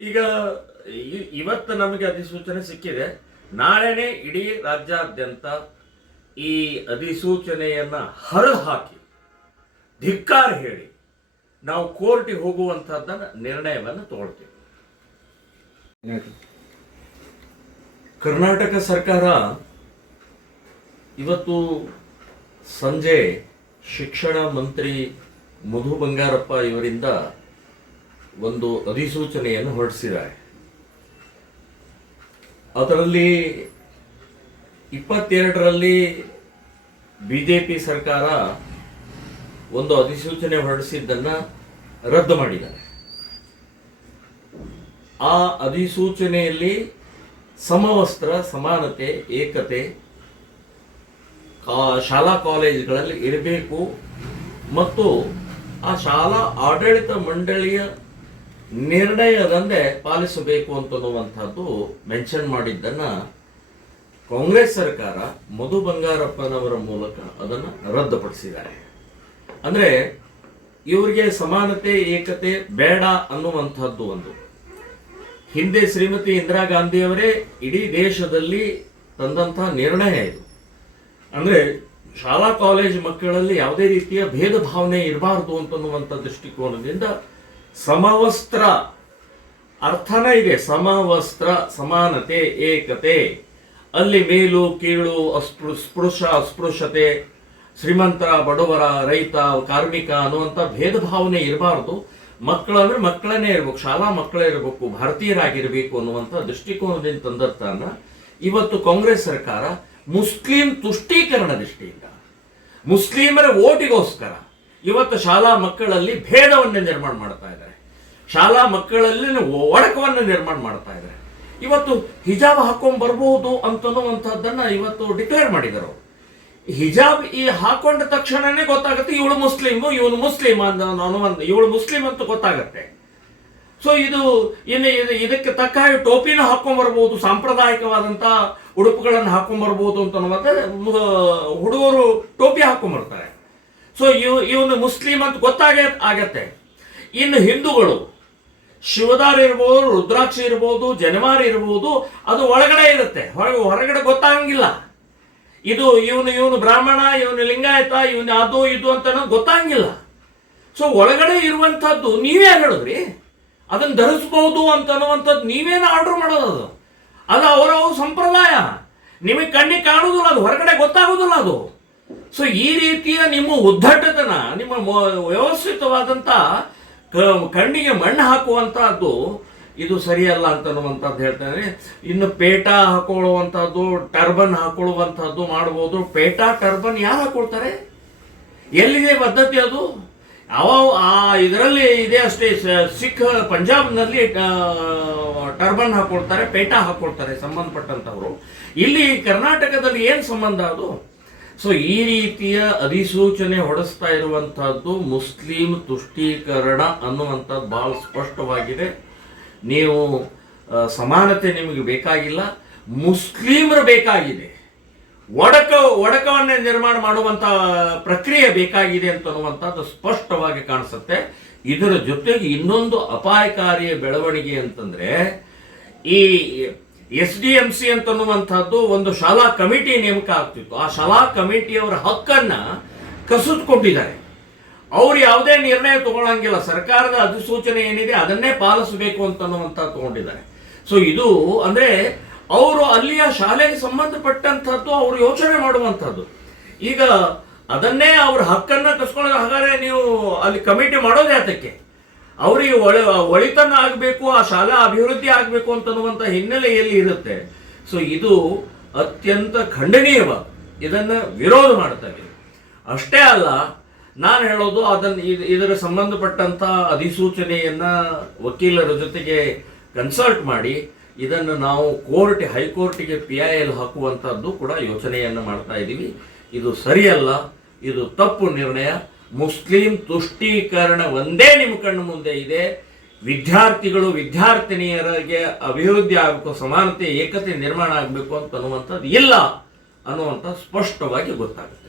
ಈಗ ಇವತ್ತು ನಮಗೆ ಅಧಿಸೂಚನೆ ಸಿಕ್ಕಿದೆ. ನಾಳೆನೇ ಇಡೀ ರಾಜ್ಯಾದ್ಯಂತ ಈ ಅಧಿಸೂಚನೆಯನ್ನ ಹರಿದು ಹಾಕಿ ಧಿಕ್ಕಾರ ಹೇಳಿ ನಾವು ಕೋರ್ಟಿಗೆ ಹೋಗುವಂತಹದ್ದನ್ನ ನಿರ್ಣಯವನ್ನು ತಗೊಳ್ತೀವಿ. ಕರ್ನಾಟಕ ಸರ್ಕಾರ ಇವತ್ತು ಸಂಜೆ ಶಿಕ್ಷಣ ಮಂತ್ರಿ ಮಧು ಬಂಗಾರಪ್ಪ ಇವರಿಂದ ಒಂದು ಅಧಿಸೂಚನೆಯನ್ನು ಹೊರಡಿಸಿದ್ದಾರೆ. ಅದರಲ್ಲಿ 22ರಲ್ಲಿ ಬಿಜೆಪಿ ಸರ್ಕಾರ ಒಂದು ಅಧಿಸೂಚನೆ ಹೊರಡಿಸಿದ್ದನ್ನು ರದ್ದು ಮಾಡಿದ್ದಾರೆ. ಆ ಅಧಿಸೂಚನೆಯಲ್ಲಿ ಸಮವಸ್ತ್ರ, ಸಮಾನತೆ, ಏಕತೆ ಶಾಲಾ ಕಾಲೇಜುಗಳಲ್ಲಿ ಇರಬೇಕು ಮತ್ತು ಆ ಶಾಲಾ ಆಡಳಿತ ಮಂಡಳಿಯ ನಿರ್ಣಯದಂತೆ ಪಾಲಿಸಬೇಕು ಅಂತನ್ನುವಂಥದ್ದು ಮೆನ್ಷನ್ ಮಾಡಿದ್ದನ್ನ ಕಾಂಗ್ರೆಸ್ ಸರ್ಕಾರ ಮಧು ಬಂಗಾರಪ್ಪನವರ ಮೂಲಕ ಅದನ್ನು ರದ್ದುಪಡಿಸಿದ್ದಾರೆ. ಅಂದ್ರೆ ಇವರಿಗೆ ಸಮಾನತೆ, ಏಕತೆ ಬೇಡ ಅನ್ನುವಂಥದ್ದು ಒಂದು. ಹಿಂದೆ ಶ್ರೀಮತಿ ಇಂದಿರಾ ಗಾಂಧಿಯವರೇ ಇಡೀ ದೇಶದಲ್ಲಿ ತಂದಂತಹ ನಿರ್ಣಯ ಇದು. ಅಂದ್ರೆ ಶಾಲಾ ಕಾಲೇಜು ಮಕ್ಕಳಲ್ಲಿ ಯಾವುದೇ ರೀತಿಯ ಭೇದ ಭಾವನೆ ಇರಬಾರದು ಅಂತನ್ನುವಂಥ ದೃಷ್ಟಿಕೋನದಿಂದ ಸಮವಸ್ತ್ರ ಅರ್ಥನ ಇದೆ. ಸಮವಸ್ತ್ರ, ಸಮಾನತೆ, ಏಕತೆ, ಅಲ್ಲಿ ಮೇಲು ಕೀಳು, ಸ್ಪೃಶ ಅಸ್ಪೃಶ್ಯತೆ, ಶ್ರೀಮಂತ ಬಡವರ, ರೈತ ಕಾರ್ಮಿಕ ಅನ್ನುವಂಥ ಭೇದ ಭಾವನೆ ಇರಬಾರ್ದು. ಮಕ್ಕಳಂದ್ರೆ ಮಕ್ಕಳನ್ನೇ ಇರಬೇಕು, ಶಾಲಾ ಮಕ್ಕಳೇ ಇರಬೇಕು, ಭಾರತೀಯರಾಗಿರಬೇಕು ಅನ್ನುವಂಥ ದೃಷ್ಟಿಕೋನದಿಂದ ತಂದರ್ಥನ ಇವತ್ತು ಕಾಂಗ್ರೆಸ್ ಸರ್ಕಾರ ಮುಸ್ಲಿಂ ತುಷ್ಟೀಕರಣ ದೃಷ್ಟಿಯಿಂದ ಮುಸ್ಲಿಮರ ಓಟಿಗೋಸ್ಕರ ಇವತ್ತು ಶಾಲಾ ಮಕ್ಕಳಲ್ಲಿ ಭೇದವನ್ನು ನಿರ್ಮಾಣ ಮಾಡ್ತಾ ಇದ್ದಾರೆ. ಶಾಲಾ ಮಕ್ಕಳಲ್ಲಿ ಒಡಕವನ್ನು ನಿರ್ಮಾಣ ಮಾಡ್ತಾ ಇದ್ದಾರೆ. ಇವತ್ತು ಹಿಜಾಬ್ ಹಾಕೊಂಡ್ ಬರ್ಬೋದು ಅಂತನ್ನುವಂಥದ್ದನ್ನ ಇವತ್ತು ಡಿಕ್ಲೇರ್ ಮಾಡಿದರು. ಹಿಜಾಬ್ ಈ ಹಾಕೊಂಡ ತಕ್ಷಣನೇ ಗೊತ್ತಾಗುತ್ತೆ ಇವಳು ಮುಸ್ಲಿಮು, ಇವನು ಮುಸ್ಲಿಂ ಅನ್ನುವಂಥ, ಇವಳು ಮುಸ್ಲಿಂ ಅಂತ ಗೊತ್ತಾಗತ್ತೆ. ಸೊ ಇದು ಇದಕ್ಕೆ ತಕ್ಕ ಹಾಗೆ ಟೋಪಿನ ಹಾಕೊಂಡ್ ಬರ್ಬೋದು, ಸಾಂಪ್ರದಾಯಿಕವಾದಂತ ಉಡುಪುಗಳನ್ನು ಹಾಕೊಂಡ್ ಬರ್ಬೋದು ಅಂತ ಹುಡುಗರು ಟೋಪಿ ಹಾಕೊಂಡ್ ಬರ್ತಾರೆ. ಸೊ ಇವನು ಮುಸ್ಲಿಂ ಅಂತ ಆಗತ್ತೆ. ಇನ್ನು ಹಿಂದೂಗಳು ಶಿವದಾರ್ ಇರ್ಬೋದು, ರುದ್ರಾಕ್ಷಿ ಇರ್ಬೋದು, ಜನವಾರ ಇರ್ಬೋದು, ಅದು ಒಳಗಡೆ ಇರುತ್ತೆ, ಹೊರಗಡೆ ಗೊತ್ತಾಗಂಗಿಲ್ಲ. ಇವನು ಬ್ರಾಹ್ಮಣ, ಇವನು ಲಿಂಗಾಯತ, ಇವನು ಅದು ಇದು ಅಂತ ಗೊತ್ತಾಗಂಗಿಲ್ಲ. ಸೊ ಒಳಗಡೆ ಇರುವಂತಹದ್ದು ನೀವೇ ಹೇಳಿದ್ರಿ, ಅದನ್ನ ಧರಿಸಬಹುದು ಅಂತನ್ನುವಂಥದ್ದು ನೀವೇನು ಆರ್ಡರ್ ಮಾಡೋದು. ಅದು ಅವರ ಸಂಪ್ರದಾಯ, ನಿಮಗೆ ಕಣ್ಣಿಗೆ ಕಾಣುವುದಿಲ್ಲ, ಅದು ಹೊರಗಡೆ ಗೊತ್ತಾಗುವುದಿಲ್ಲ ಅದು. ಸೊ ಈ ರೀತಿಯ ನಿಮ್ಮ ಉದ್ದಟತನ, ನಿಮ್ಮ ವ್ಯವಸ್ಥಿತವಾದಂಥ ಕಣ್ಣಿಗೆ ಮಣ್ಣು ಹಾಕುವಂತಹದ್ದು ಇದು ಸರಿಯಲ್ಲ ಅಂತನ್ನುವಂಥದ್ದು ಹೇಳ್ತಾನೆ. ಇನ್ನು ಪೇಟ ಹಾಕೊಳ್ಳುವಂಥದ್ದು, ಟರ್ಬನ್ ಹಾಕೊಳ್ಳುವಂಥದ್ದು ಮಾಡ್ಬೋದು. ಪೇಟ ಟರ್ಬನ್ ಯಾರು ಹಾಕೊಳ್ತಾರೆ? ಎಲ್ಲಿದೆ ಪದ್ಧತಿ ಅದು? ಇದರಲ್ಲಿ ಇದೆ ಅಷ್ಟೇ. ಸಿಖ್ ಪಂಜಾಬ್ನಲ್ಲಿ ಟರ್ಬನ್ ಹಾಕೊಳ್ತಾರೆ, ಪೇಟ ಹಾಕೊಳ್ತಾರೆ ಸಂಬಂಧಪಟ್ಟಂತವರು. ಇಲ್ಲಿ ಕರ್ನಾಟಕದಲ್ಲಿ ಏನು ಸಂಬಂಧ ಅದು? ಸೊ ಈ ರೀತಿಯ ಅಧಿಸೂಚನೆ ಹೊರಡಿಸ್ತಾ ಇರುವಂತಹದ್ದು ಮುಸ್ಲಿಂ ತುಷ್ಟೀಕರಣ ಅನ್ನುವಂಥದ್ದು ಬಹಳ ಸ್ಪಷ್ಟವಾಗಿದೆ. ನೀವು ಸಮಾನತೆ ನಿಮಗೆ ಬೇಕಾಗಿಲ್ಲ, ಮುಸ್ಲಿಮರು ಬೇಕಾಗಿದೆ. ಒಡಕವನ್ನೇ ನಿರ್ಮಾಣ ಮಾಡುವಂತ ಪ್ರಕ್ರಿಯೆ ಬೇಕಾಗಿದೆ ಅಂತನ್ನುವಂಥದ್ದು ಸ್ಪಷ್ಟವಾಗಿ ಕಾಣಿಸುತ್ತೆ. ಇದರ ಜೊತೆಗೆ ಇನ್ನೊಂದು ಅಪಾಯಕಾರಿಯ ಬೆಳವಣಿಗೆ ಅಂತಂದ್ರೆ, ಈ SDMC ಅಂತನ್ನುವಂಥದ್ದು ಒಂದು ಶಾಲಾ ಕಮಿಟಿ ನೇಮಕ ಆಗ್ತಿತ್ತು. ಆ ಶಾಲಾ ಕಮಿಟಿಯವರ ಹಕ್ಕನ್ನ ಕಸಿದುಕೊಂಡಿದ್ದಾರೆ. ಅವ್ರು ಯಾವುದೇ ನಿರ್ಣಯ ತಗೊಳ್ಳಂಗಿಲ್ಲ, ಸರ್ಕಾರದ ಅಧಿಸೂಚನೆ ಏನಿದೆ ಅದನ್ನೇ ಪಾಲಿಸಬೇಕು ಅಂತನ್ನುವಂಥದ್ದು ತಗೊಂಡಿದ್ದಾರೆ. ಸೊ ಇದು ಅಂದ್ರೆ ಅವರು ಅಲ್ಲಿಯ ಶಾಲೆಗೆ ಸಂಬಂಧಪಟ್ಟಂಥದ್ದು ಅವರು ಯೋಚನೆ ಮಾಡುವಂಥದ್ದು. ಈಗ ಅದನ್ನೇ ಅವ್ರ ಹಕ್ಕನ್ನ ಕಸ್ಕೊಳ್ಳೋ, ಹಾಗಾದ್ರೆ ನೀವು ಅಲ್ಲಿ ಕಮಿಟಿ ಮಾಡೋದೇ ಅದಕ್ಕೆ ಅವರಿಗೆ ಒಳಿತನ ಆಗಬೇಕು, ಆ ಶಾಲಾ ಅಭಿವೃದ್ಧಿ ಆಗಬೇಕು ಅಂತನ್ನುವಂಥ ಹಿನ್ನೆಲೆಯಲ್ಲಿ ಇರುತ್ತೆ. ಸೊ ಇದು ಅತ್ಯಂತ ಖಂಡನೀಯವಾದ, ಇದನ್ನ ವಿರೋಧ ಮಾಡ್ತಾರೆ. ಅಷ್ಟೇ ಅಲ್ಲ, ನಾನು ಹೇಳೋದು ಇದರ ಸಂಬಂಧಪಟ್ಟಂತ ಅಧಿಸೂಚನೆಯನ್ನ ವಕೀಲರ ಜೊತೆಗೆ ಕನ್ಸಲ್ಟ್ ಮಾಡಿ ಇದನ್ನು ನಾವು ಹೈಕೋರ್ಟಿಗೆ PIL ಹಾಕುವಂಥದ್ದು ಕೂಡ ಯೋಚನೆಯನ್ನು ಮಾಡ್ತಾ ಇದ್ದೀವಿ. ಇದು ಸರಿಯಲ್ಲ, ಇದು ತಪ್ಪು ನಿರ್ಣಯ. ಮುಸ್ಲಿಂ ತುಷ್ಟೀಕರಣ ಒಂದೇ ನಿಮ್ಮ ಕಣ್ಣು ಮುಂದೆ ಇದೆ. ವಿದ್ಯಾರ್ಥಿಗಳು, ವಿದ್ಯಾರ್ಥಿನಿಯರಿಗೆ ಅಭಿವೃದ್ಧಿ ಆಗಬೇಕು, ಸಮಾನತೆ, ಏಕತೆ ನಿರ್ಮಾಣ ಆಗಬೇಕು ಅಂತನ್ನುವಂಥದ್ದು ಇಲ್ಲ ಅನ್ನುವಂಥ ಸ್ಪಷ್ಟವಾಗಿ ಗೊತ್ತಾಗುತ್ತೆ.